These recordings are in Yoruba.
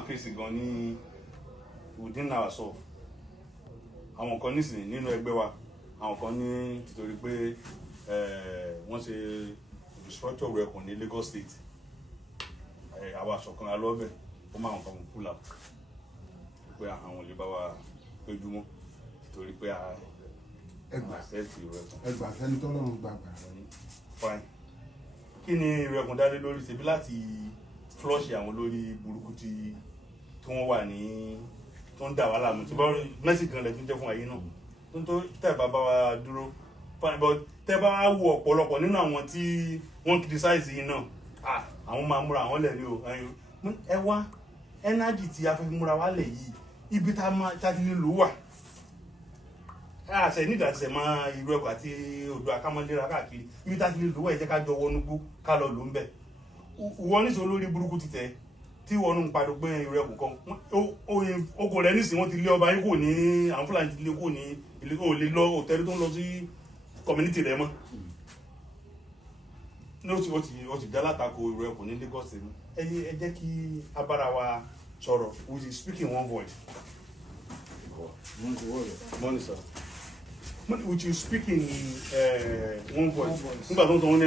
ń fèsì gan ní within ourselves àwọn kan nísìnyí nínú ẹgbẹ́ wa àwọn kan ní títorí pé wọ́n ṣe restructure rẹ̀ kùn ní Lagos State àwọn aṣọ̀kan alọ́bẹ̀ ó máa ń kọ́ pull out pé àwọn lè bá wa péjúmọ́ torí pé ẹgbà sẹ́ni tọ́lọ́run gbàgbà. Fine. Kí ni ìrẹ̀kùn dálé lórí ṣebí láti flush àwọn olórí burúkú tí wọ́n wà ní tó ń dà wá láàmú tí bọ́n mẹ́sì kan lẹ̀ tún jẹ́ fún ayé náà tó tẹ̀ bá wa dúró fine but tẹ́ bá wo ọ̀pọ̀lọpọ̀ nínú àwọn tí wọ́n criticize yìí náà àwọn máa múra àwọn lẹ̀ ní o ẹ wá energy tí a fẹ́ múra wá lẹ̀ yìí ibi tá a ti lè lò wà àṣẹ nígbà tí ẹ máa irú ẹ̀kọ́ àti odò akámọ́lẹ́ra káàkiri ibi tá a ti lè lò wà ẹ jẹ́ ká jọ wọnúgbó ká lọ lò ń bẹ̀ wọ́n ní sọ lórí burúkú ti tẹ̀ tí wọ́n ń padò pé irú ẹ̀kọ́ kan oko rẹ̀ nísìnyí wọ́n ti lé ọba yín kò ní àwọn Fúlàní ti lé kò ní ilé kò lè lọ òtẹ́rí tó ń lọ sí community rẹ̀ mọ́ ní ó ti dá látakò irú ẹ̀kọ́ ní Lagos mi ẹ jẹ́ kí abára wa sọ̀rọ̀ we is speaking one voice. Morning, sir. With you speaking one voice. Nígbà tó ń tọ́ ní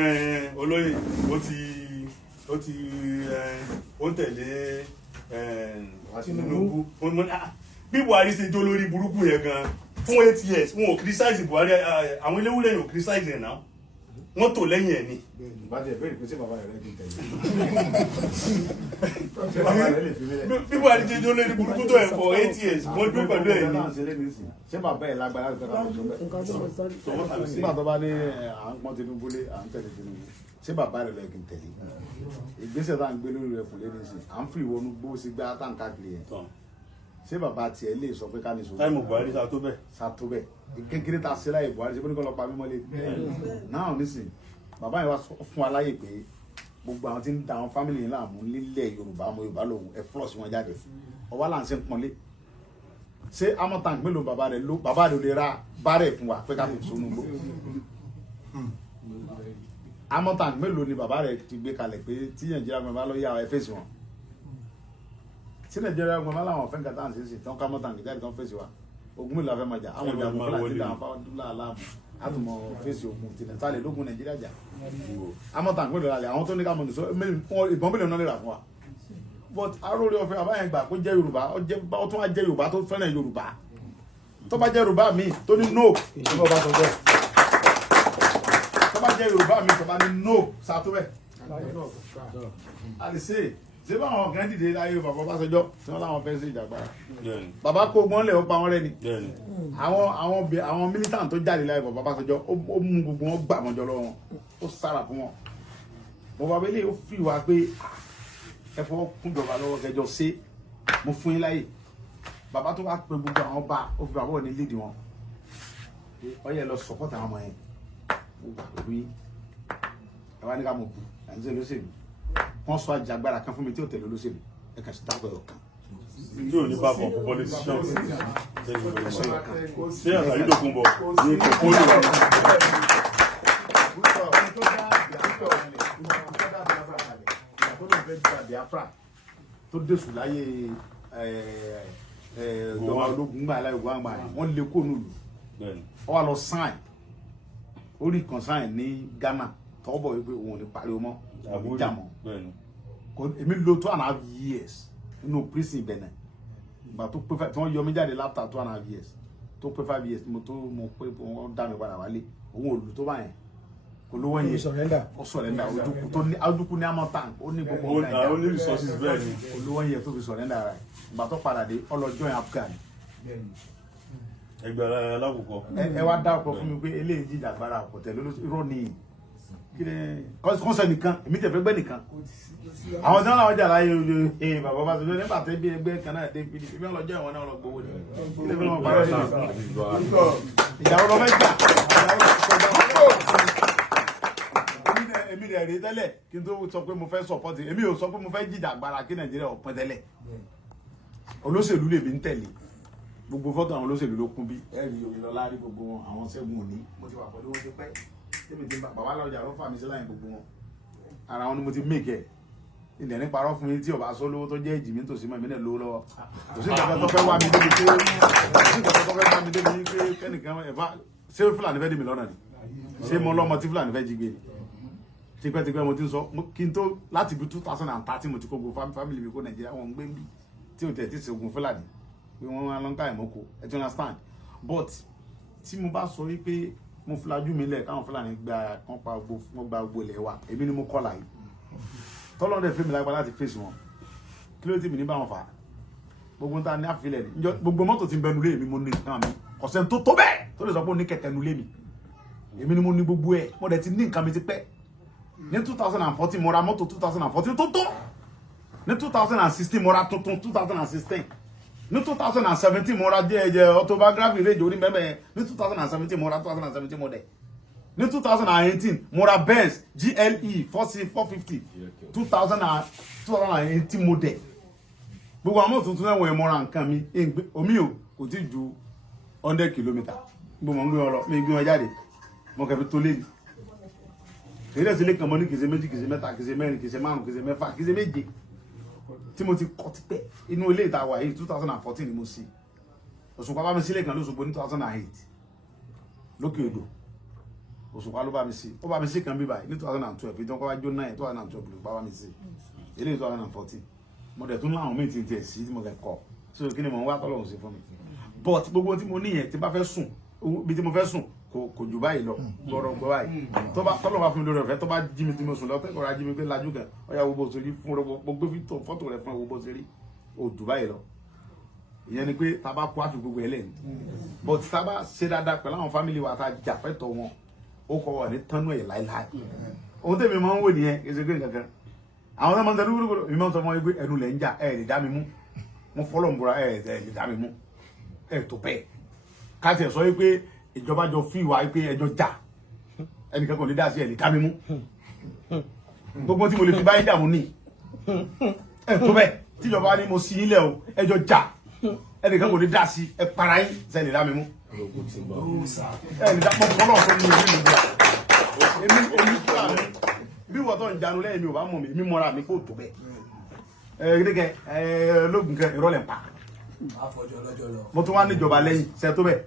olóyè ó tẹ̀lé Tinubu. Bí Buhari ṣe jó lórí burúkú yẹn gan fún 8 years wọn ò criticize Buhari àwọn eléwúrẹ́ yóò criticize ẹ̀ náà wọ́n tò lẹ́yìn ẹ̀ ni. Ìbájẹ́ ìbéèrè pé ṣé bàbá rẹ̀ kì í tẹ̀lé. Bí Buhari ṣe jó lórí burúkú tó ẹ̀ for 8 years wọ́n dúró pẹ̀lú ẹ̀ ni. Ṣé bàbá ẹ̀ lágbára láti tẹ̀lé àwọn ọ̀ṣọ́ nígbà tó bá ní à ń pọ́n Tinubu lé à ń tẹ̀lé Tinubu ṣé bàbá rẹ̀ kì í tẹ̀lé. Ìgbésẹ̀ tá à ń gbé lórí rẹ̀ kò lé ní sí à ń fi ìwọ́nú gbó sí gbá tá à ń káàkiri yẹn. Ṣé bàbá tiẹ̀ lè sọ pé ká ní sọ. Táìmù Buhari sá tó bẹ́ẹ̀. Sá tó bẹ́ẹ̀ kékeré ta sí láyé Buhari ṣe pé ní kọ́ lọ pa mímọ́lé náà nísìn bàbá yẹn wá fún aláyè pé gbogbo àwọn tí ń da àwọn fámìlì yẹn láàmú nílẹ̀ Yorùbá ọmọ Yorùbá lòun ẹ fúlọ̀sì wọn jáde ọwọ́ là ń ṣe ń pọ́nlé ṣé amọ̀tàn mélòó bàbá rẹ̀ ò lè ra bárẹ̀ fún wa pé ká fi sónú gbó amọ̀tàn mélòó ni bàbá rẹ̀ ti gbé kalẹ̀ pé tí Nàìjíríà gbọ́n bá lọ yá ẹ fèsì wọn tí Nàìjíríà gbọ́n bá láwọn fẹ́ nǹkan tá à ń ṣe sí tán ká mọ̀tàn jáde tán fèsì wa ogun mélòó afẹ́ máa jà àwọn ìjà àgbọ̀n fúlàní dà fáwọn aláàmù àtùmọ̀ fèsì ogun tìǹẹ̀ tá a lè lógun Nàìjíríà jà amọ̀tàn mélòó la lè àwọn tó ní ká mọ̀ nìṣó ìbọn mélòó náà lè rà fún wa but aróore ọ̀fẹ́ àbáyẹn gbà kó jẹ́ Yorùbá ó tún wá jẹ́ Yorùbá tó fẹ́ràn Yorùbá tó bá jẹ́ Yorùbá mi tó ní no ìjọba ọba sọjọ́ tó bá jẹ́ Yorùbá mi tó bá ní no sàtúbẹ̀ àlìsè ṣé báwọn kan dìde láyé bàbá Ọbásanjọ́ tí wọ́n láwọn fẹ́ sí ìjàgbára bàbá kó gbọ́n lẹ̀ ó pa wọ́n rẹ́ ni àwọn militant tó jáde láyé bàbá Ọbásanjọ́ ó mú gbogbo wọn gbà mọ́jọ́ lọ́wọ́ wọn ó sára fún wọn mo bàbá ilé ó fi wá pé ẹ fọwọ́ kúnjọba lọ́wọ́ kẹjọ ṣe mo fún yín láyè bàbá tó bá pe gbogbo àwọn bá ó fi bàbá ò ní lídìí wọn ọyẹ lọ sọpọ́tà àwọn ọmọ yẹn ó gbà pẹ̀lú yín ẹ wá ní ká mo bù àti olóṣèlú wọ́n sọ àjàgbára kan fún mi tí ó tẹ̀lé olóṣèlú ẹ kàn sí dápẹ́ ọ̀kan. Tí ò ní bá bọ̀ politician ṣé àtàrí tó kún bọ̀ ní kókó lè tó dẹ̀sù láyé ìjọba ológun gbà láyé ògbà àgbà wọ́n lè kó nùlù wọ́n wá lọ sáìn orí kan sáìn ní Ghana tọ́wọ́ bọ̀ wípé òun ò ní pariwo mọ́ òun jà mọ́ èmi lo 2.5 years nínú prison Benin ìgbà tó pé tí wọ́n yọ mí jáde after 2.5 years tó pé 5 years mo pé wọ́n dá mi padà wálé òun ò lù tó báyẹn olówó yẹn ó sọ̀rẹ́ndà ojúkú ní amọ̀tàn ó ní gbogbo ọ̀gá ó ní resources bẹ́ẹ̀ ni olówó yẹn tó fi sọ̀rẹ́ndà rẹ̀ ìgbà tó padà dé ọlọ́jọ́ yẹn Afghan ẹgbẹ́ alákòókò ẹ wá dá ọkọ̀ fún mi pé eléyìí jíjà agbára ọ̀pọ̀tẹ̀ irọ́ ni kọ́nsẹ̀ nìkan èmi tẹ̀ fẹ́ gbẹ́ nìkan àwọn tí wọ́n náà jà láyé oye bàbá bá sọ nígbà tẹ́ bí ẹgbẹ́ kan náà dé PDP bí wọ́n lọ jẹ́ ìwọ̀n náà lọ gbowó ni ilé fi wọn parọ́ ìyàwó lọ fẹ́ gbà èmi rẹ̀ rí tẹ́lẹ̀ kí n tó sọ pé mo fẹ́ support èmi ò sọ pé mo fẹ́ jíjà agbára kí Nàìjíríà ò pín tẹ́lẹ̀ olóṣèlú lèmi ń tẹ̀lé gbogbo fọ́tò àwọn olóṣèlú ló kún bí ẹ̀rí Oyinlọ́lá rí gbogbo wọn àwọn Ṣẹ́gun Òní mo ti wà pẹ̀lú wọn ti pẹ́ tèmi ti bàbá lọ́jà ló fà mí sí láyìn gbogbo wọn ara wọn ni mo ti make ẹ̀ ilẹ̀ ní parọ́ fún yín tí ọba sọ lówó tó jẹ́ ìjì mi tòsí mọ́ ìmílẹ̀ lówó lọ́wọ́ kò sí nǹkan tó fẹ́ wá mi débi pé kẹ́nìkan ẹ̀fà ṣé Fúlàní fẹ́ dì mí lọ́nà ni ṣé mo lọ́mọ tí Fúlàní fẹ́ jí gbé tipẹ́tipẹ́ mo ti ń sọ kí n tó láti bí 2013 mo ti kó gbogbo fámìlì mi kó Nàìjíríà wọn gbé mi tí o tẹ̀ tí ṣègùn Fúlàní pé wọ́n máa lọ́n ká ìmọ̀kó ẹ ti understand but tí mo bá sọ wípé mo fúlájú mi lẹ̀ káwọn Fúlàní gba gbogbo ilẹ̀ wa èmi ni mo kọ́ láyé tọ́lọ́dẹ̀ fún mi lágbá láti fèsì wọn kí ló ti mi ní bá wọn fà á gbogbo ta ní àfilẹ̀ ní gbogbo mọ́tò ti ń bẹnu lé mi mo ní nǹkan mi ọ̀sẹ̀ tó tó bẹ́ẹ̀ tó lè sọ pé ó ní kẹ̀kẹ́ nu lé mi èmi ni mo ní gbogbo ẹ̀ mo dẹ̀ ti ní nǹkan mi ti pẹ́ ní 2014 mo ra mọ́tò 2014 tó tó ní 2016 mo ra tuntun 2016 ní 2017 mo ra jẹ́ autobiography rédíò orí mẹ́mẹ́ ní 2017 mo ra 2017 model ní 2018 mo ra Benz GLE 450 2018 model gbogbo àwọn mọ́tò tuntun ẹ̀wọ̀n mo ra nǹkan mi omi ò kò tí ju 100 km gbogbo mọ̀ ń gbé wọn lọ mi gbé wọn jáde mo kẹfì tó lé ní èyí lẹ́sìn lé kan mọ́ ní kìí ṣe méjì kìí ṣe mẹ́ta kìí ṣe mẹ́rin kìí ṣe márùn kìí ṣe mẹ́fà kìí ṣe méje tí mo ti kọ́ ti pẹ́ inú ilé ìta wà yìí 2014 ni mo sí Òṣùpá bá mi sílé kan lóṣogbo ní 2008 lókè odò Òṣùpá ló bá mi sí ó bá mi sí kan bíbá ní 2012 ìjọba wá jóná ẹ̀ 2012 ló bá mi sí ilé 2014 mo dẹ̀ tún láwọn méjì tí ẹ̀ sí tí mo kẹ́ kọ́ so kí ni mo ń wá tọ́lọ́hún sí fún mi but gbogbo tí mo níyẹn tí bá fẹ́ sùn bí tí mo fẹ́ sùn kò jù báyìí lọ gbọ́dọ̀ gbọ́ báyìí tọ́lọ́ bá fún mi lórí ọ̀fẹ́ tó bá jí mi tí mo sùn lọ tẹ́kọ̀ọ́ ra jí mi pé lajú kan ọ̀yà wo bó ṣe rí fún gbogbo fọ́tò rẹ̀ fún ẹ̀ wo bó ṣe rí o jù báyìí lọ ìyẹn ni pé tá a bá kó àfi gbogbo ẹ̀ lẹ́nu but tá a bá ṣe dáadáa pẹ̀lú àwọn fámìlì wa tá a jà fẹ́tọ̀ wọn ó kọ́ wà ní tánú ẹ̀ láíláí ohun tẹ̀mí máa ń wò nìyẹn kí ẹ ṣe pé nǹkan kan àwọn ọmọ tẹ̀lé wúlò mi máa ń sọ fún wọn pé ẹnu lẹ̀ ń jà ẹ̀ lè dá mi mú mo fọ́lọ́ ń bora ẹ̀ lè dá mi mú ẹ̀ tó bẹ́ẹ̀ ká tiẹ̀ sọ pé ìjọba jọ fi wá pé ẹjọ́ jà ẹnìkan kò lè dá sí ẹ̀ lè dá mi mú gbogbo tí mo lè fi báyìí dààmú ní ẹ̀ tó bẹ́ẹ̀ tíjọba ní mo sí ilẹ̀ o ẹjọ́ jà ẹnìkan kò lè dá sí ẹ̀ para yín sẹ́ lè dá mi mú ẹ̀ lè dá mọ́ fọ́lọ́ tó ní èmi nìgbà èmi fúlà mi bí wọ́n tó ń janu lẹ́yìn mi ò bá mọ̀ mi èmi mọ́ra mi kó tó bẹ́ẹ̀ gẹ́gẹ́ lóògùn kẹ ìrọ̀lẹ́ pa mo tún wá níjọba lẹ́yìn sẹ́ tó bẹ́ẹ̀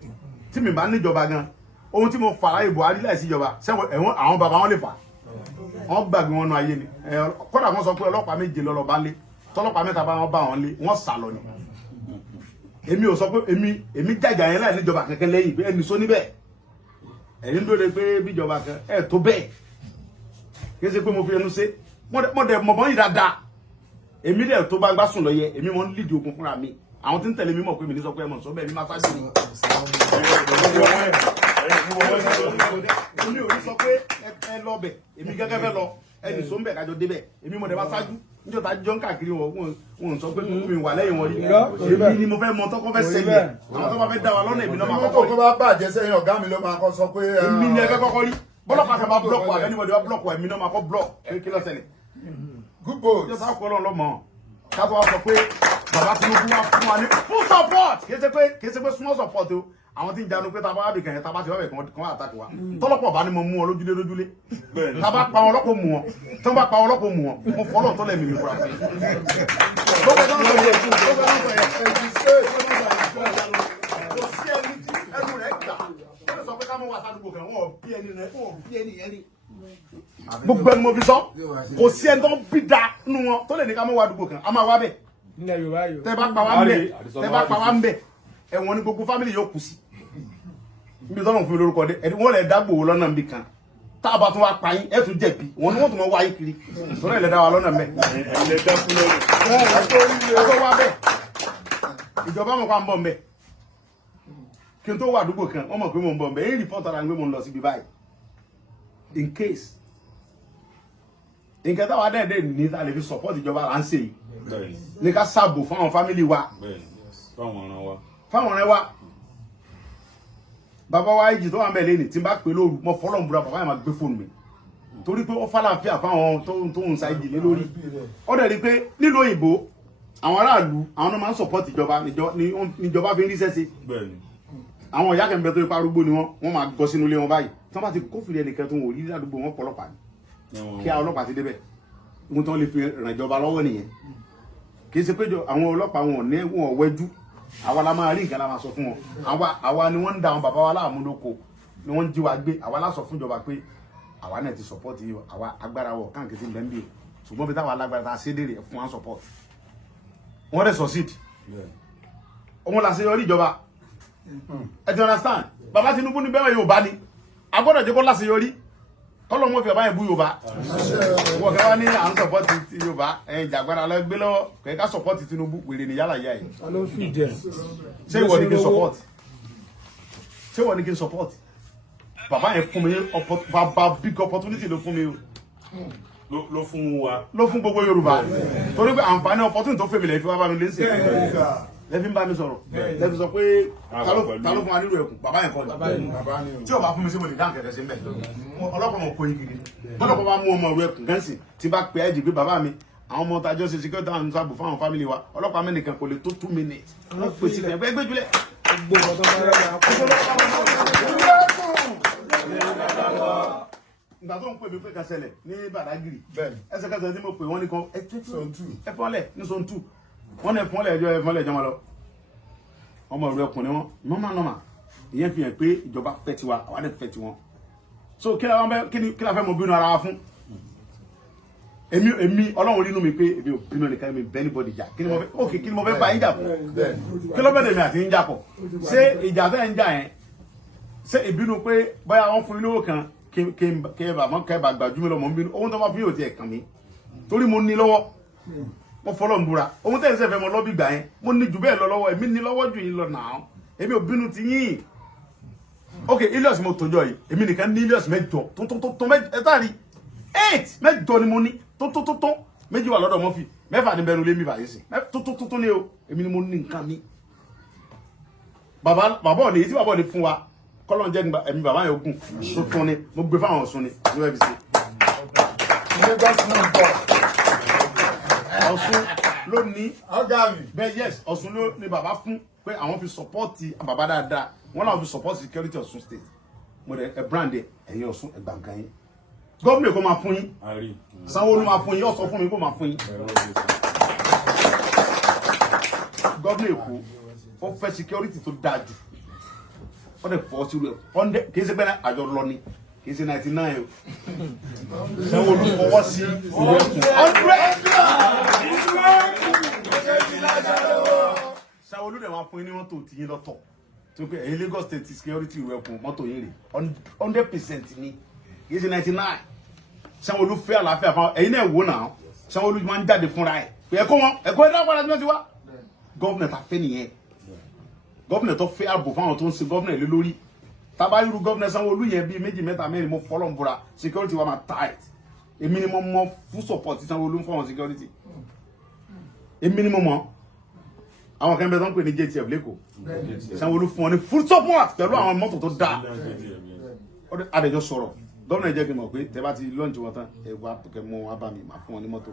tí mi bá níjọba gan ohun tí mo fà láyé Buhari láìsí ìjọba sẹ́wọ̀n ẹ̀wọ̀n àwọn bàbá wọn lè fà wọ́n gbàgbé wọn nù ayé ni kódà wọ́n sọ pé ọlọ́pàá méje lọ́lọ́ bá lé tọ́lọ́pàá mẹ́ta bá wọn bá wọn lé wọ́n sá lọ ni èmi ò sọ pé èmi jàjà yẹn láì níjọba kankan lẹ́yìn pé ẹni sọ níbẹ̀ ẹ̀yin lóore pé bíjọba kan ẹ̀ tó bẹ́ẹ̀ kí ẹ ṣe pé mo fi ẹnu ṣe mo dẹ̀ mọ̀ bọ́n yìí dáadáa èmi dẹ̀ tó bá gbásùn lọ yẹ èmi mọ̀ ń lídìí ogun fúnra mi àwọn tí ń tẹ̀lé mi mọ̀ pé mi ní sọ pé ẹ mọ̀ sọ bẹ́ẹ̀ mi máa sáájú mi. èmi ò ní sọ pé ẹ lọ bẹ̀ èmi gẹ́gẹ́ fẹ́ lọ ẹnì sọ ń bẹ̀ kájọ débẹ̀ èmi mọ̀ dẹ̀ máa sáájú níjọ́ ta jọ́ ń káàkiri wọn sọ pé mi wà lẹ́yìn wọn rí èmi ni mo fẹ́ mọ tọ́kọ́ fẹ́ sẹ́yìn àwọn tó bá fẹ́ dá wa lọ́nà èmi náà máa kọ́kọ́ rí. tó bá bàjẹ́ sẹ́yìn ọ̀gá mi ló máa kọ́ sọ pé. èmi ni ẹ fẹ́ kọ́kọ́ rí bọ́lọ́pàá kan bá blọ́ọ̀kù àbẹ́ níwọ̀n bá blọ́ọ̀kù èmi náà máa kọ́ blọ́ọ̀kù kí ló ṣẹlẹ̀. good boys. yóò sá kọ́ lọ́n lọ́mọ ká tó wá sọ pé bàbá Tinubu wá fún wa ní full support kì í ṣe pé small support o àwọn tí ń janu pé tábà bì kẹyìn tábà ti wá bẹ̀ kàn wá àtàkì wa tọ́lọ́pọ̀ bá ní mo mú wọn lójúlé tábà pa wọn lọ́pọ̀ mú wọn tó bá pa wọn lọ́pọ̀ mú wọn mo fọlọ́ tọ́lẹ̀ mi fura fún gbogbo ẹni mo fi sọ kò sí ẹni tó bí da nínú wọn tó lè ní ká mọ wá àdúgbò kan a máa wá bẹ tẹ bá pa wá ń bẹ ẹ̀wọ̀n ní gbogbo fámìlì yóò kù sí níbi tọ́lọ̀ fún mi lórúkọ dé ẹni wọ́n lè dágbò lọ́nà níbi kan tá a bá tún wá pa yín ẹ̀ tún jẹ̀bi wọn ni wọ́n tún mọ wá yín kiri tó náà lè dá wa lọ́nà mẹ́ ẹ̀tọ́ wá bẹ́ẹ̀ ìjọba mọ̀ ká ń bọ̀ mbẹ́ kí n tó wà àdúgbò kan wọ́n mọ̀ pé mo ń bọ̀ mbẹ́ èyí rìpọ́tà ra ń gbé mo ń lọ síbi báyìí in case nǹkan táwa dẹ́ẹ̀dẹ́ ní ta lè fi support ìjọba là ń ṣe yìí ní ká sáàbò fún àwọn fámìlì wa fáwọn ọ̀rẹ́ wa bàbá wa ìjì tó wà mẹ́lẹ́ ní tí n bá pè lóru mọ́ fọ́lọ́ ń búra bàbá yẹn máa gbé fóònù mi torí pé ó fàlàáfíà fáwọn tó ń sa ìjì lé lórí ó dẹ̀ rí pé nílùú òyìnbó àwọn aráàlú àwọn náà máa ń support ìjọba níjọba fi ń ríṣẹ́ sí àwọn ìyá kẹ́mbẹ́ tó ipa arúgbó ni wọ́n máa gọ sínú ilé wọn báyìí tí wọ́n bá ti kófìrí ẹnìkan tó ń wò rí ládùúgbò wọn pọ̀lọ́pàá ni kí àwọn ọlọ́pàá ti débẹ̀ ohun tí wọ́n lè fi ràn ìjọba lọ́wọ́ nìyẹn kì í ṣe pé àwọn ọlọ́pàá wọn ní wọn wẹ́jú àwa la máa rí nǹkan la máa sọ fún wọn àwa ni wọ́n ń da àwọn bàbá wa láàmú lóko ni wọ́n ń jí wa gbé àwa la sọ fún ìjọba pé àwa náà ti support yìí àwa agbára wọ káàkiri ti bẹ́ẹ̀ bí o ṣùgbọ́n bí táwa alágbára ta ṣe dèrè fún wa support wọ́n rẹ̀ succeed òun là ṣe yọrí ìjọba ẹ ti understand bàbá Tinubu ní bẹ́ẹ̀ Yorùbá ni a gbọ́dọ̀ jẹ́ kó láṣeyọrí kọ́lọ́ mọ́ fi ọba yẹn bú Yorùbá wọ́n kẹ́ wá ní à ń support ti Yorùbá ẹ̀yìn jàgbára lọ gbé lọ́wọ́ kẹ́ ká support Tinubu wèrè ní yálà yá yìí ṣé ìwọ ni kí n support ṣé ìwọ ni kí n support bàbá yẹn fún mi bàbá big opportunity ló fún mi o ló fún wa ló fún gbogbo Yorùbá torí pé àǹfààní opportunity tó fẹ́ mi lè fi wá bá mi lé sí lẹ́fí ń bá mi sọ̀rọ̀ lẹ́fí sọ pé ta ló fún wa nílùú ẹ̀kùn bàbá yẹn kọ́ ni tí o bá fún mi sí mo lè dáhùn kẹ̀kẹ́ sí mbẹ́ ọlọ́pàá mọ̀ kó igi ni ọlọ́pàá bá mú ọmọ rẹ̀ kùn gẹ́nsì tí bá pẹ́ ẹ̀jì pé bàbá mi àwọn ọmọ tajọ́ ṣe security and sábò fáwọn family wa ọlọ́pàá mi nìkan kò lè tó 2 minutes wọ́n pè sí kẹ́kẹ́ gbé jùlẹ̀. ìgbà tó ń pè mí pé kan ṣẹlẹ̀ ní Badagry ẹsẹ̀kẹsẹ̀ tí mo pè wọ́n ní kan ẹ fọ́nlẹ̀ ní zone 2 wọ́n ní ẹ̀fọ́nlẹ̀ ẹjọ́ ẹ̀fọ́nlẹ̀ ẹjọ́ wọn lọ ọmọ ìlú ẹkùn ni wọ́n nọ́mà ìyẹn fi hàn pé ìjọba fẹ́ tiwa àwa dẹ̀ fẹ́ tiwọn so kí la fẹ́ mọ bínú ara wa fún èmi Ọlọ́run nínú mi pé èmi ò bínú nìkan mi bẹ́ẹ̀ níbọ̀dì jà kí ni mo fẹ́ bá yín jà fún kí ló bẹ̀rẹ̀ mi àti yín jà pọ̀ ṣé ìjà fẹ́ ń jà yẹn ṣé ìbínú pé báyà wọ́n fún mi lówó kan kẹ́ẹ̀bà gbàjúmọ́ lọ mọ̀ ń bínú ohun tó bá fún yóò ti ẹ̀kàn mi torí mo ní lọ́wọ́ mo fọlọ́ ń búra ohun tẹ́lẹ̀ sẹ́fẹ̀ mọ́ lọ́bì gbà yẹn mo ní jù bẹ́ẹ̀ lọ lọ́wọ́ èmi ní lọ́wọ́ jù yín lọ náà èmi ò bínú ti yín ok Ilios mo tòjọ́ yìí èmi nìkan ní Ilios mẹ́jọ tó ẹ̀tàrí 8 mẹ́jọ ni mo ní tó méjì wà lọ́dọ̀ Murphy 4 ní bẹnu lé mi báyìí sí tó ní o èmi ni mo ní nǹkan mi bàbá ọ̀nà èyí tí bàbá ọ̀nà fún wa kọ́lọ́n jẹ́ ẹ̀mí bàbá yẹn ogun tó tún ni mo gbé fáwọn Ọ̀ṣun ni ní wẹ́ẹ̀bì sí Ọ̀ṣun ló ní bẹ́ẹ̀ yes Ọ̀ṣun ló ní bàbá fún pé àwọn fi sọpọ́ọ̀tì bàbá dáadáa wọ́n náà fi sọpọ́ọ̀tì security Ọ̀ṣun state mo dẹ̀ ẹ̀ brand ẹ̀yìn Ọ̀ṣun ẹ̀gbàǹkan yín gómìnà kó máa fún yín Sanwó-Olú máa fún yín ó sọ fún mi kó máa fún yín gómìnà Èkó ó fẹ́ security tó dáa jù ó dẹ̀ fọ́ sí rẹ̀ kì í ṣe pé àjọ lọ ni kì í ṣe 99 o Sanwó-Olú fọwọ́ sí ìwé Sanwó-Olú dẹ̀ máa fún yín ní mọ́tò tí yín lọ́tọ̀ tó pé èyí Lagos state security ìwé ẹ̀kún mọ́tò yín rè 100% ni kì í ṣe 99 Sanwó-Olú fẹ́ àlàáfíà fún ẹ̀yin náà wò náà Sanwó-Olú máa ń jáde fúnra ẹ̀ pé ẹ̀kọ́ ẹ̀dá padà tí wọ́n ti wá gọ́ọ̀nà tá fẹ́ nìyẹn gọ́ọ̀nà tó fẹ́ ààbò fáwọn tó ń ṣe gọ́ọ̀nà lé lórí tábà irú gọ́ọ̀nà Sanwó-Olú yẹn bíi 2 mẹ́ta 4 mo fọlọ́ ń búra security wa máa tight èmi ni mo mọ full support Sanwó-Olú fún àwọn security èmi ni mo mọ àwọn kan bẹ tó ń pè ní JTF lẹ́kọ̀ọ́ Sanwó-Olú fún wọn ní full support pẹ̀lú àwọn mọ́tò tó dáa adẹjọ sọ̀rọ̀ gọ́ọ̀nà jẹ́ kí n mọ̀ pé tẹ́ bá ti lọ́ǹtì wọn tán ẹ wá kẹ́ mọ́ wá bá mi máa fún wọn ní mọ́tò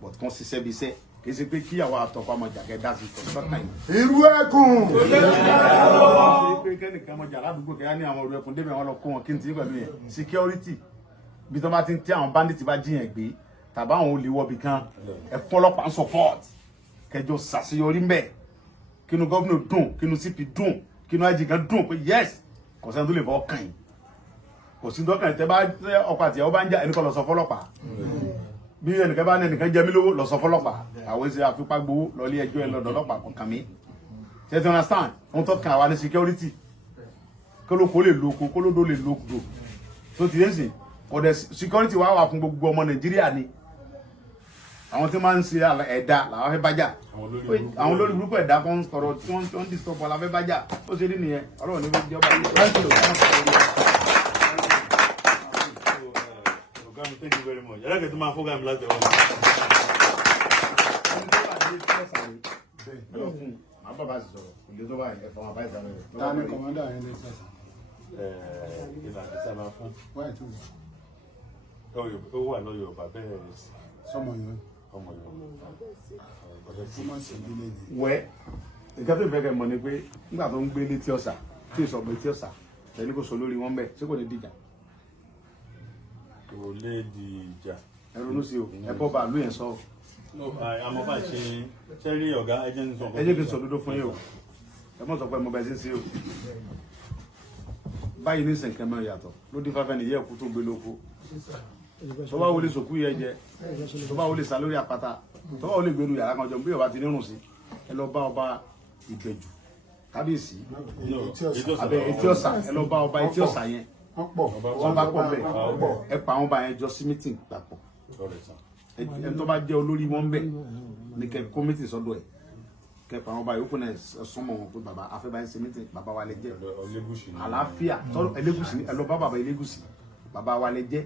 but kan ṣiṣẹ́ bí iṣẹ́ kì í ṣe pé kíyàwó àtọkọ ọmọ jàkẹ́ dá sí for short time. irú ẹkùn. pé kẹ́nìkan ọmọ jà ládùúgbò kẹ́yà ní àwọn ọ̀rọ̀ ẹkùn débẹ̀ wọn lọ kó wọn kí n ti pẹ̀lú yẹn security bí tó bá ti ń tẹ́ àwọn bandit bá jiyàn gbé tàbá àwọn olè wọ̀bì kan ẹ fún ọlọ́pàá ń support kẹjọ ṣàṣeyọrí mbẹ kínú gómìnà dùn kínú CP dùn kínú IG gan dùn pé yes kò sẹ́ni tó lè fọ́ kàn yín kò sí dọ́kàn tẹ́ bá ọkọ̀ àti ìyàwó bá ń jà ẹnìkan lọ sọ fọlọ́pàá bí ẹnìkan bá ní ẹnìkan jẹ mí lówó lọ sọ fọlọ́pàá àwọn èsì àfipá gbowó lọ ilé ẹjọ́ ẹ lọ́dọ̀ ọlọ́pàá kò kàn mí ṣe ti understand ohun tó kàn wá ní security kólókó lè lo oko kólódó lè lo odò tó ti yẹn sìn kò dẹ̀ security wá wà fún gbogbo ọmọ Nàìjíríà ni àwọn tí máa ń ṣe ẹ̀dá làwọn fẹ́ bájà àwọn olórí burúkú ẹ̀dá kan sọ̀rọ̀ tí wọ́n ń disturb ọ̀la fẹ́ bájà ó ṣe rí nìyẹn Ọlọ́run ní fẹ́ jọba Thank you very much. I like to my program like that. Wẹ́ ìgbà tó fẹ́ kẹ́ mọ̀ ni pé nígbà tó ń gbé létí ọ̀sà tí ìsọ̀gbẹ́ tí ọ̀sà tẹ̀lé kó sọ lórí wọn bẹ́ẹ̀ ṣé kò ní dìjà. Kò lè di ìjà ẹ ronú sí o ẹ bọ́ bá lóyè sọ. àmọ́ bá ṣe sẹ́rí ọ̀gá ẹjẹ́ ń sọ. ẹ jẹ́ kí n sọ òdodo fún yín o ẹ mọ̀ sọ pé mo bẹ̀ sí sí o báyìí ní sẹ̀ǹkẹ́ mẹ́rin yàtọ̀ ló dín fáfẹ́ nìyẹ́ ẹ̀kú tó gbé lóko tó bá wọlé sòkú yẹ jẹ tó bá wọlé sá lórí àpáta tó bá wọlé gbẹnu yàrá kan jọ bí ọba ti nírùn sí ẹ lọ bá ọba Ìbẹ̀jú kábíyèsí abẹ Etí Ọ̀sà ẹ lọ bá ọba Etí Ọ̀sà yẹn wọn bá pọ̀ bẹ́ẹ̀ ẹ pa àwọn ọba yẹn jọ sí mítìn papọ̀ ẹ tó bá jẹ́ olórí wọn bẹ́ẹ̀ ní kẹ kọ́mítì sọ́dọ̀ ẹ̀ kẹ pa àwọn ọba yòókù náà sọmọ wọn pé bàbá afẹ́báyé sí mítìn bàbá wa lè jẹ́ àlàáfíà tọ́lọ̀ Elégùṣì ẹ lọ bá bàbá Elégùṣì bàbá wa lè jẹ́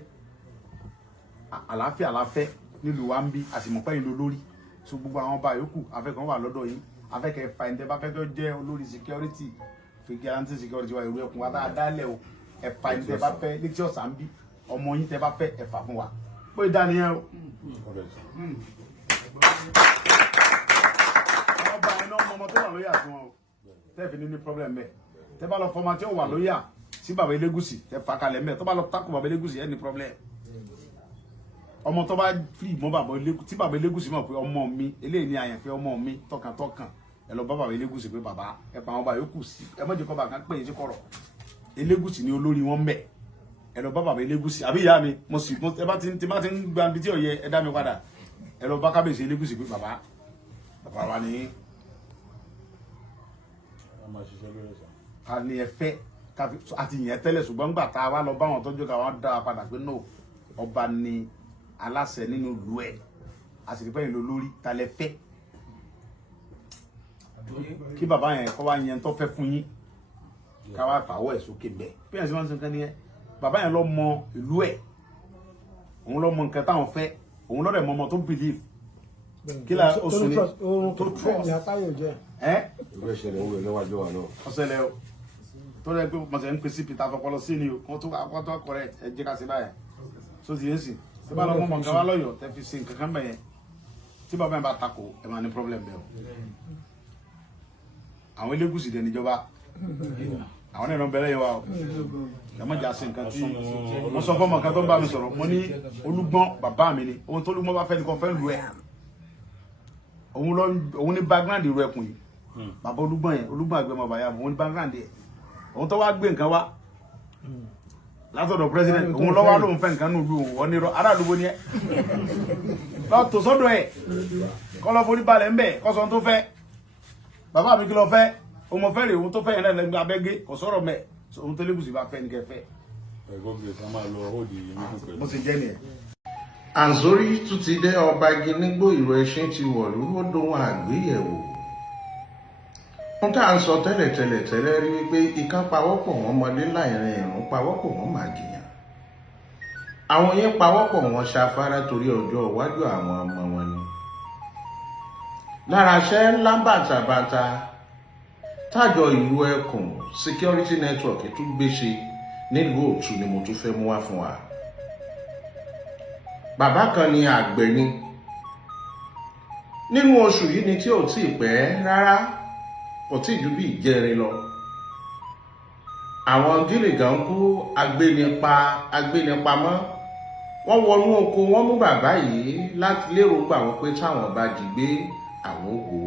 àlàáfíà láfẹ́ nílùú wa ń bí àsìmọ̀pẹ́ ìlú lórí so gbogbo àwọn ọba yòókù afẹ́kàn wà lọ́dọ̀ yìí afẹ́kẹ́ fa ẹ̀ǹtẹ́ bá fẹ́ tó jẹ́ olórí security fi guarantee security wa ìlú ẹkùn wa tá a dálẹ̀ o ẹ̀fà ẹ̀ǹtẹ́ bá fẹ́ létí ọ̀sán bí ọmọ yín tẹ́ bá fẹ́ ẹ̀fà fún wa pé dánìyẹn o. ọba iná ọmọ tó wà lóyà fún ọ tẹ́ẹ̀fì ní problem bẹ́ẹ̀ tẹ́ bá lọ fọmọ tí ó wà lóyà sí bàbá Elégùṣì tẹ́ fà kalẹ̀ mẹ́ẹ̀ tó bá lọ takò bàbá Elégùṣì ẹ̀ ní problem ọmọ tó bá free mọ́ bàbá Elégùṣì tí bàbá Elégùṣì mọ̀ pé ọmọ mi eléyìí ni àyànfẹ́ ọmọ mi tọkàntọkàn ẹ lọ bá bàbá Elégùṣì pé bàbá ẹ pa àwọn bàbá yòókù sí ẹ mọ̀jẹ̀ kọ́ bàbá pé yín sí kọ̀rọ̀ Elégùṣì ni olórí wọn bẹ̀ ẹ lọ bá bàbá Elégùṣì àbí ìyá mi mo sì ẹ bá ti ń gba ibi tí ò yẹ ẹ dá mi padà ẹ lọ bá kábíyèsí Elégùṣì pé bàbá wa ni a ní ẹ fẹ́ àti ìyẹn tẹ́lẹ̀ ṣùgbọ́n gbà tá a wá lọ bá wọn tọ́jú ká wọn dá a padà pé no ọba ni aláṣẹ nínú ìlú ẹ àṣìrípẹ́ ìlú lórí talẹ̀ fẹ́ kí bàbá yẹn kọ́ wá yẹn tó fẹ́ fún yín ká wá fàwọ́ ẹ̀ sókè bẹ́ẹ̀ bí yẹn sì máa ń sọ nǹkan nìyẹn bàbá yẹn lọ mọ ìlú ẹ̀ òun lọ mọ nǹkan táwọn fẹ́ òun lọ́dẹ̀ mọ ọmọ tó believe kí la oṣù ni tó trust ìwé ìṣẹ̀lẹ̀ òwe lọ́wọ́dé wa náà. ọ̀sẹ̀lẹ̀ o tó lẹ́ pé mọ̀sẹ̀ ń pè sí Peter fọpọlọ sí ni o wọ́n tó akọ́tọ́ correct ẹ jẹ́ ká ṣe báyẹn so ti yẹn sì tí bá lọ mọ̀ nǹkan wá lọ́yọ̀ tẹ́ fi ṣe nǹkan kan bẹ̀yẹn tí bàbá yẹn bá takò ẹ̀ máa ní problem bẹ́ẹ̀ o àwọn Elégùṣì dẹ̀ níjọba àwọn ẹ̀rọ bẹ̀rẹ̀ yẹn wa o ẹ̀ mọ̀ jà sí nǹkan tí mo sọ fún ọmọ kan tó ń bá mi sọ̀rọ̀ mo ní Olúgbọ́n bàbá mi ni ohun tó Olúgbọ́n bá fẹ́ ni kò fẹ́ lu ẹ̀ òun ní background ìrù ẹkùn yìí bàbá Olúgbọ́n yẹn Olúgbọ́n àgbẹ̀mọ̀ bàyà òun ní background yẹn òun tó wá gbé nǹkan wá látọ̀dọ̀ president òun lọ́wọ́ lóun fẹ́ nǹkan nùlù òun ní aráàlúgbó ni ẹ́ lọ tó sọ́dọ̀ ẹ̀ kọ́ lọ forí balẹ̀ ń bẹ̀ kọ́ sọ tó fẹ́ bàbá mi kí lọ fẹ́ ọmọ fẹ́ rè òun tó fẹ́ yẹn náà lẹ́gbẹ́ abẹ́gé kò sọ̀rọ̀ mẹ́ òun tó Elégùṣì bá fẹ́ ní kẹfẹ́. mo sì jẹ́ nìyẹn. Àǹsórí tún ti dé ọba igi nígbó ìró ẹṣin ti wọ̀lú ó dóhun àgbéyẹ̀wò. wọ́n tá à ń sọ tẹ́lẹ̀ rí wípé ikán pawọ́pọ̀ wọn mọlé láìrin ìrún pawọ́pọ̀ wọn màgìyàn. àwọn yẹn pawọ́pọ̀ wọn ṣafárá torí ọjọ́ iwájú àwọn ọmọ wọn ni. lára iṣẹ́ ńlá bàtàbàtà tájọ ìlú ẹkùn security network tún gbé ṣe nílùú Òtù ni mo tún fẹ́ mú wá fún wa. bàbá kan ni àgbẹ̀ ni nínú oṣù yìí ni tí ò tí ì pẹ́ rárá kò tí ì ju bí ìjẹrin lọ àwọn gílìgàn kú agbénipamọ́ wọ́n wọnú oko wọ́n mú bàbá yìí láti lérò gbà wọ́n pé táwọn bá jí gbé àwọn ògbó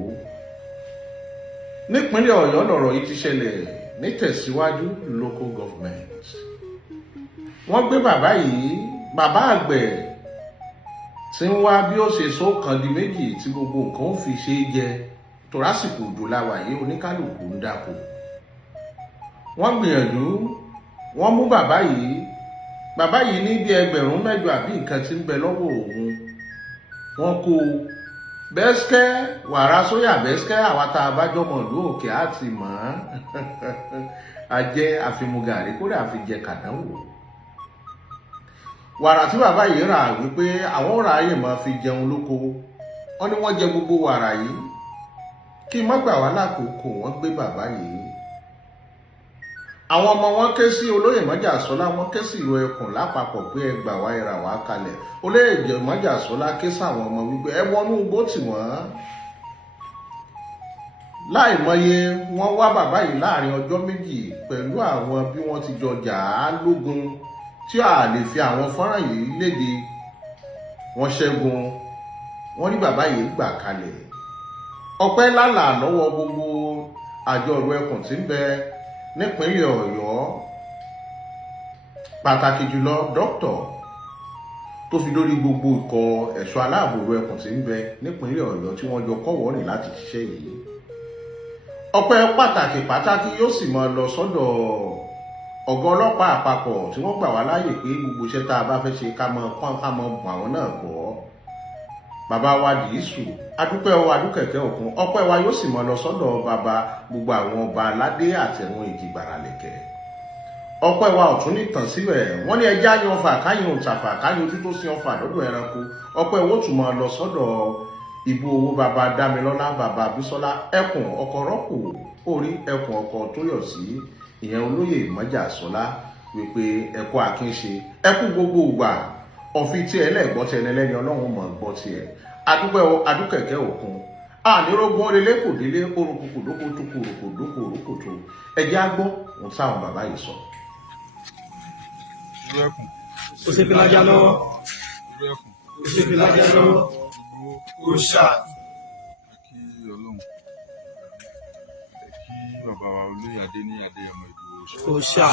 nípínlẹ̀ Ọ̀yọ́ lọ̀rọ̀ yìí ti ṣẹlẹ̀ ní Tẹ̀síwájú local government wọ́n gbé bàbá yìí bàbá àgbẹ̀ tí ń wá bí ó ṣe sókan di méjì tí gbogbo nǹkan ó fi ṣe é jẹ torásìkò òjò láwà yìí oníkálùkù ń dáko wọ́n gbìyànjú wọ́n mú bàbá yìí ní bí 8,000 àbí nǹkan tí ń bẹ lọ́wọ́ òun wọ́n kó bẹ́sikẹ́ wàrà sóyà bẹ́sikẹ́ àwa tá a bá jọmọ̀ ìlú òkè á ti mọ̀ á jẹ́ àfimugàrí kódà àfi jẹ kàdánwò wàrà tí bàbá yìí rà wípé àwọn ọ̀rọ̀ ayé máa fi jẹun lóko wọ́n ní wọ́n jẹ gbogbo wàrà yìí kí má gbà wá lákòókò wọ́n gbé bàbá yìí àwọn ọmọ wọn ké sí olóyè Májàsọ́lá wọn ké sí ìlú ẹkùn lápapọ̀ pé ẹ gbà wá ẹra wá kalẹ̀ olóyè Májàsọ́lá ké sáwọn ọmọ wípé ẹ wọnú igbó tì wọ́n láìmọye wọ́n wá bàbá yìí láàrin ọjọ́ méjì pẹ̀lú àwọn bí wọ́n ti jọ jà á lógun tí a lè fi àwọn fọ́nrán yìí léde wọ́n ṣẹ́gun wọ́n ní bàbá yìí gbà kalẹ̀. ọpẹ́ lálà lọ́wọ́ gbogbo àjọ ọ̀rọ̀ ẹkùn tí ń bẹ nípínlẹ̀ Ọ̀yọ́, pàtàkì jùlọ dókítà tó fi lórí gbogbo ikọ̀ ẹ̀ṣọ́ aláàbò ọ̀rọ̀ ẹkùn tí ń bẹ nípínlẹ̀ Ọ̀yọ́ tí wọ́n jọ kọ́wọ́ rìn láti ṣiṣẹ́ yìí. ọpẹ́ pàtàkì yóò sì máa lọ sọ́dọ̀ ọ̀gá ọlọ́pàá àpapọ̀ tí wọ́n gbà wá láàyè pé gbogbo iṣẹ́ tá a bá fẹ́ ṣe ká mọ bùn àwọn náà gbọ́. bàbá wa Dìísù adúpẹ́ adúkẹ̀kẹ́ òkun, ọpẹ́ wa yóò sì mọ lọ sọ́dọ̀ bàbá gbogbo àwọn ọba aládé àtẹ̀wọ̀n ìjìgbàrà lẹ̀kẹ̀. ọpẹ́ wa ọ̀tún nìtàn síbẹ̀ wọ́n ní ẹjẹ́ àyàn ọfà káyàn òǹtàfà káyàn ojú tó sí ọfà lọ́dọ̀ ẹranko. ọpẹ́ wo tún mọ lọ sọ́dọ̀ ìbú owó bàbá Dámilọ́lá bàbá Bísọ́lá ẹkùn ọkọ̀ rọ́pò orí ẹkùn ọkọ̀ Tóyọ̀sí ìyẹn olóyè Májàsọ́lá wípé ẹkọ àkínṣe ẹkú gbogbo ìgbà ọ̀fi tí ẹlẹ́gbọ́ tí ẹni lẹ́ni ọlọ́run mọ̀ gbọ́ tí ẹ adúpẹ́ adúkẹ̀kẹ́ òkun ànírógún orélé kò délé orúkúkú dókò tó kòròkò tó ẹjẹ́ á gbọ́ ohun táwọn bàbá yìí sọ. ó ṣe fi lájà lọ́wọ́ ó ṣe fi lájà lọ́wọ́ ó ṣá. kí ọlọ́run kí bàbá wa olóyè Adéníyì Adéyẹmọ Ìgbòho ó ṣá.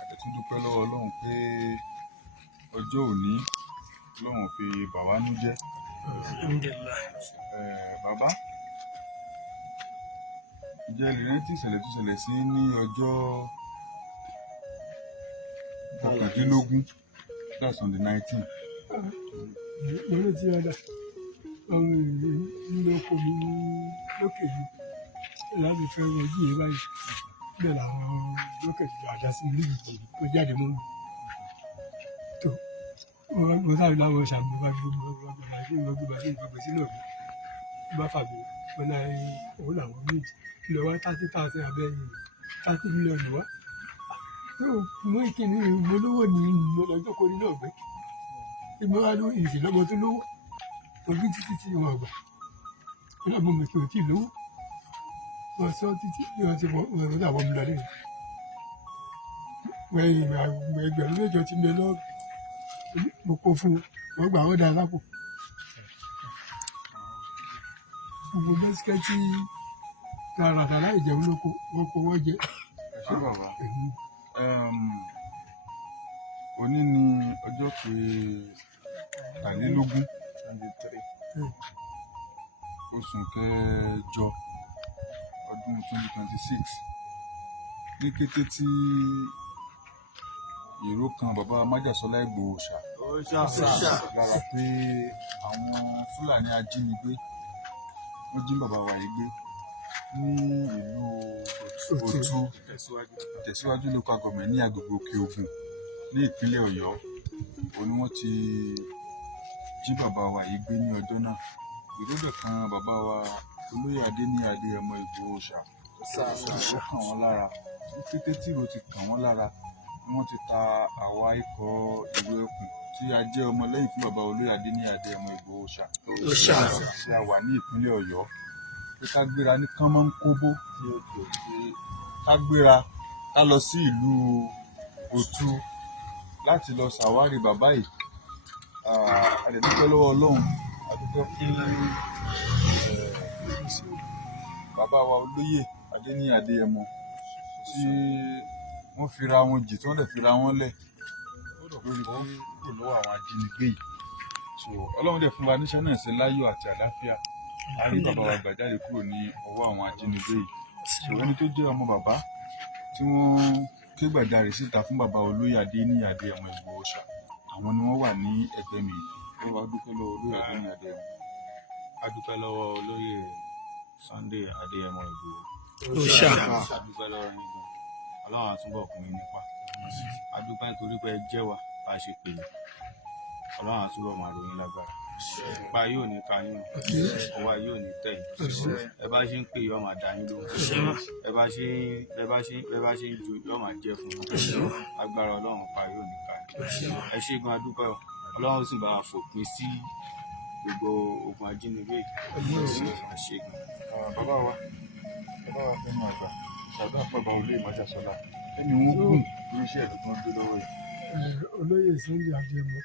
àtẹ̀tún dúpẹ́ lọ́wọ́ ọlọ́run pé ọjọ́ òní ọlọ́run fi bà wá nú jẹ́. bàbá ìjẹ́ lè rántí ìṣẹ̀lẹ̀ tó ṣẹlẹ̀ sí ní ọjọ́ kọkàndínlógún that's on the 19th. mo lè ti ọ̀dà ọmọ ìlú nínú oko mi lókè yìí láti fẹ́ wọjú yìí báyìí bẹ́ẹ̀ làwọn lókè tó àdá sí ilé ìjì tó jáde mọ́ mi tó mo sáré láwọn ṣàgbọ́n bá gbogbo sínú ọ̀gbìn bá fàgbé wọn náà òun làwọn méjì lọ wá 30,000 abẹ́yìn 30 mílíọ̀nù wá mo ìkíni ìgbólówó ní lọ́jọ́ kó nínú ọ̀gbẹ́ ìmọ̀ràn ìṣèlọ́mọ tó lówó ojú títí tí wọn gbà ìlànà mi kò tí ì lówó wọn sọ títí wọn ti wọn lọ àwọn ọmọdé rẹ wẹ́yìn ẹgbẹ̀rún mẹ́jọ ti mẹ lọ mo kó fún wọn gbà wọn dá lápò gbogbo bẹ́síkẹ́ tí tààràtà láì jẹun lóko wọn kó wọ́n jẹ. ṣé bàbá òní ni ọjọ́ kẹtàlélógún oṣù kẹjọ ọdún 2026 ní kété tí ìró kan bàbá Májàsọ́lá Ìgbòho lára pé àwọn Fúlàní ajínigbé wọ́n jí bàbá wa yìí gbé ní ìlú Òtú Tẹ̀síwájú local government ní agbègbè Òkè Ògùn ní ìpínlẹ̀ Ọ̀yọ́ òun ni wọ́n ti jí bàbá wa yìí gbé ní ọjọ́ náà. ìró kan bàbá wa olóyè Adéníyì Adéyẹmọ Ìgbòho ó kàn wọ́n lára ní kété tí ìró ti kàn wọ́n lára wọ́n ti ta àwa ikọ̀ ìlú ẹkùn tí a jẹ́ ọmọlẹ́yìn fún bàbá olóyè Adéníyì Adéyẹmọ Ìgbòho tí a wà ní ìpínlẹ̀ Ọ̀yọ́ pé ká gbéra ní kánmọ́nkóbó ká gbéra ká lọ sí ìlú Òtú láti lọ ṣàwárí bàbá yìí. A lè dúpẹ́ lọ́wọ́ Ọlọ́run, a dúpẹ́ fún bàbá wa olóyè Adéníyì Adéyẹmọ tí wọ́n fira wọn jì tí wọ́n dẹ̀ fira wọn lẹ̀ lórí kúrò lọ́wọ́ àwọn ajínigbé yìí. So Ọlọ́run dẹ̀ fún wa níṣẹ́ náà ṣe láyọ̀ àti àlàáfíà. A rí bàbá wa gbà jáde kúrò ní ọwọ́ àwọn ajínigbé yìí. So ẹni tó jẹ́ ọmọ bàbá tí wọ́n ké gbàjarè síta fún bàbá olóyè Adéníyì Adéyẹmọ Ìgbòho àwọn ni wọ́n wà ní ẹgbẹ́ mi. Ó wá dúpẹ́ lọ́wọ́ olóyè Adéníyì Adéyẹmọ. A dúpẹ́ lọ́wọ́ olóyè Sunday Adéyẹmọ Ìgbòho. A dúpẹ́ lọ́wọ́ yín gan. Ọlọ́run á túbọ̀ kún yín nípa. A dúpẹ́ nítorí pé ẹ jẹ́ wa bá a ṣe pè é. Ọlọ́run á túbọ̀ máa ròyìn lágbára. Ipa yóò ní ká yín, ọwọ́ yóò ní tẹ̀ yín. Ẹ bá ṣe ń pè yọ́ máa dá yín lóhùn. Ẹ bá ṣe ń ju yọ́ máa jẹ́ fún yín. Agbára Ọlọ́run pa yóò ní ká yín. Ẹ ṣé gan, a dúpẹ́ o. Ọlọ́run sì bá wa fòpin sí gbogbo ogun ajínigbé. Ẹ ṣé gan. Bàbá wa fẹ́ máa gbà ṣàdá àpapọ̀ olóyè Májàsọ́lá ẹni wọ́n gùn ní iṣẹ́ ìlú kan gbé lọ́wọ́ yìí. olóyè Sunday Adéyẹmọ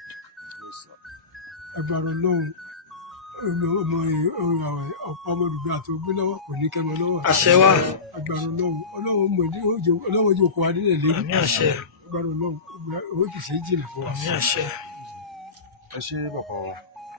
agbára Ọlọ́run ọmọ ọ̀pọ̀ ọmọdùgbà tó gbé lọ́wọ́ kò ní kẹ́mọ lọ́wọ́. àṣẹ wa. agbára Ọlọ́run Ọlọ́run ojú òkú adílẹ̀ lérí. àmì àṣẹ. agbára Ọlọ́run ó fi ṣe é jìnà fún wa. àmì àṣẹ. ẹ ṣé bàbá wa.